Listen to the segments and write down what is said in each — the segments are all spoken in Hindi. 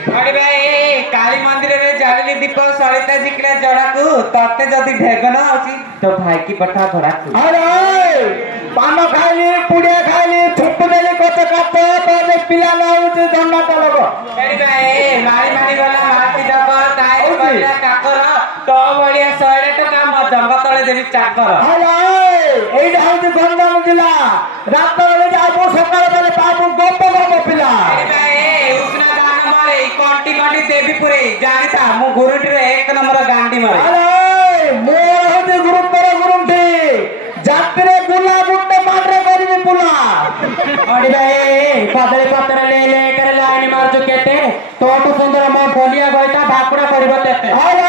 अरे भाई काली मंदिर में जाली दीप सरिता जिकला जड़ा को तते जदी ढेगन होची तो भाई की पठा भरा अरे पान खाइली पुड़िया खाइली थुप देली कत कत तो पिला ना होचे धन्ना तो लोग अरे भाई मारी मारी वाला माटी दब ताई बलिया काकर तो बलिया 100 टका म जंग तळे देबी चाकर अरे एइडा होचे गंगम जिला रात बेले जाबो सकाळ बेले पाबो गोप गोप पिला अरे भाई उसना दान मारे कोंटी कोंटी देवी पुरे जानी था मु गुरुटी रे 1 नंबर गांडी मारे अरे मोर होचे गुरुपर गुरुटी जात्रे गुला गुट्टे मारे करबी पुला अरे भाई पादरे पत्र ले ले कर लाइन मार चुके थे तो सुंदर म बोलिया गयता भाकुड़ा करबो तेते अरे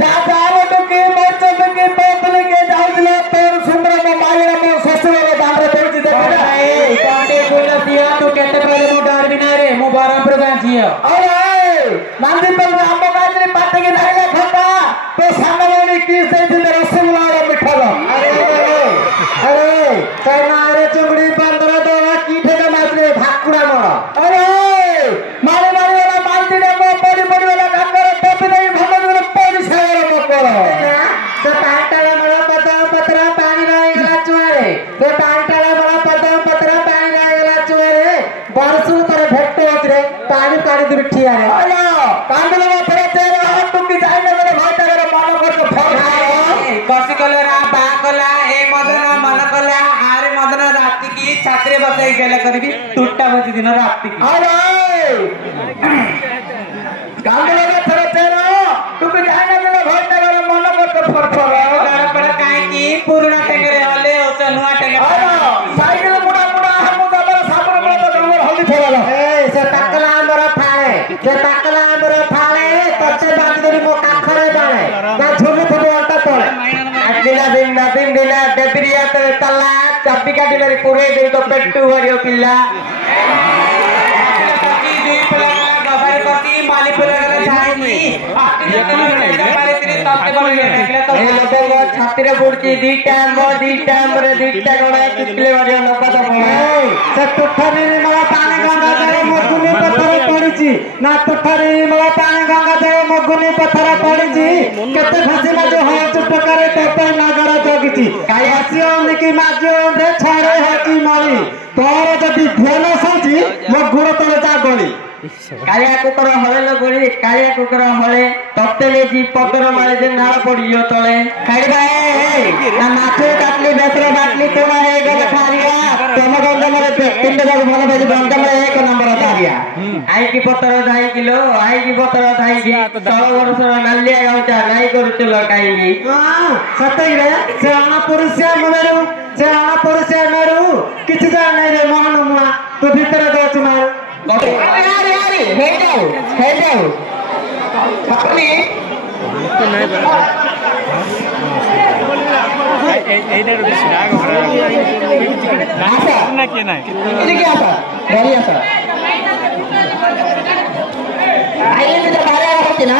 जा जाओ तो के मोच के पेपले के जाउले तोर सुंदर में मायरा में ससुर रे बांधरे पड़ती देखो भाई कोंटी गुल दिया तू केते पहले मु डर बिना रे मु बरमपुर गांजियो अरे मंदिर पर हम गाजरी पाटे के नाइला खाता तो सामने में किस दे रसगुल्ला रे मिठा अरे कहना रे चुंगड़ी बंदर दो की ठेका मारले भाकुड़ा मोड़ अरे मारे मारे वाला मालती ने को पड़ी पड़ी वाला काकर टोपी नहीं भगत ने पड़ी सागर मकर तो टाटाला मोड़ पत्र पानी नहीं गला चुआरे तो टाटाला मोड़ पत्र पानी नहीं गला चुआरे बरसु तोरे भेटते होत रे पानी पानी दे बिठिया रे अलो कांदला फेरे तेरे हाथ टुकी जाई ना मेरे भाई तेरे मन कर के फल कसी कलरा बा कला ए मदन मन कला आरे मदन राती की छात्रे बसाई गेले करबी टुट्टा बजी दिन राती की अरे कांदला फेरे तेरे टुकी जाई ना मेरे भाई तेरे मन कर के फरफर डर पड़ काई की पुराना टेंगरे हले ओ चनुआ टेंगरे अरे साइकिल मुड़ा मुड़ा हम दबर साबुन मुड़ा तो जंगल हल्दी फेरला ए से तकला हमर फाळे तते बांधरी मो काखरे बाणे ना झुली फुली अंता तोळे अदिला दिन दिला देबिरिया ते तल्ला चाबी काटी मेरी पूरे दिन तो पेट्टू हरियो पिल्ला छातिर बुड़ची दीटा गड़ा कितले बारे नपता पड़े से तुठरी मला पानी गंगा जाए मगुनी पत्थर पड़ीची ना तुठरी मला पानी गंगा जाए मगुनी पत्थर पड़ीची केते फांसी मा जो हो चुटकारे तते नगर जगिची काई आसियो निकी माजियो दे छाड़े हाकी मारी तोर जदी ध्यान सौची मो गुड़ तले जा गली कालिया कुकर हले गोली कालिया कुकर हले तत्तेले जी पदर मारे जे नाळ पड़ियो तले खाड़ी भाई ना नाचे काटली बेसर बाटली तोमा हे गले खारिया तम गंगा मारे तीन जग भले बेज गंगा मारे 1 नंबर तारिया आई की पत्तर धाई किलो आई की पत्तर धाई की 16 वर्ष नालिया गाउचा नाही करूचलो काई की सतई रे से आना पुरुष मेरू किछ जा नै रे मोहन मुआ तो भीतर दोच मार अरे हे जाओ अपनी तो नहीं बना এইটার বেশি রাগ করে না কি নাই এটা কি আসা বলি আসা আইলে তো বাইরে আসছে না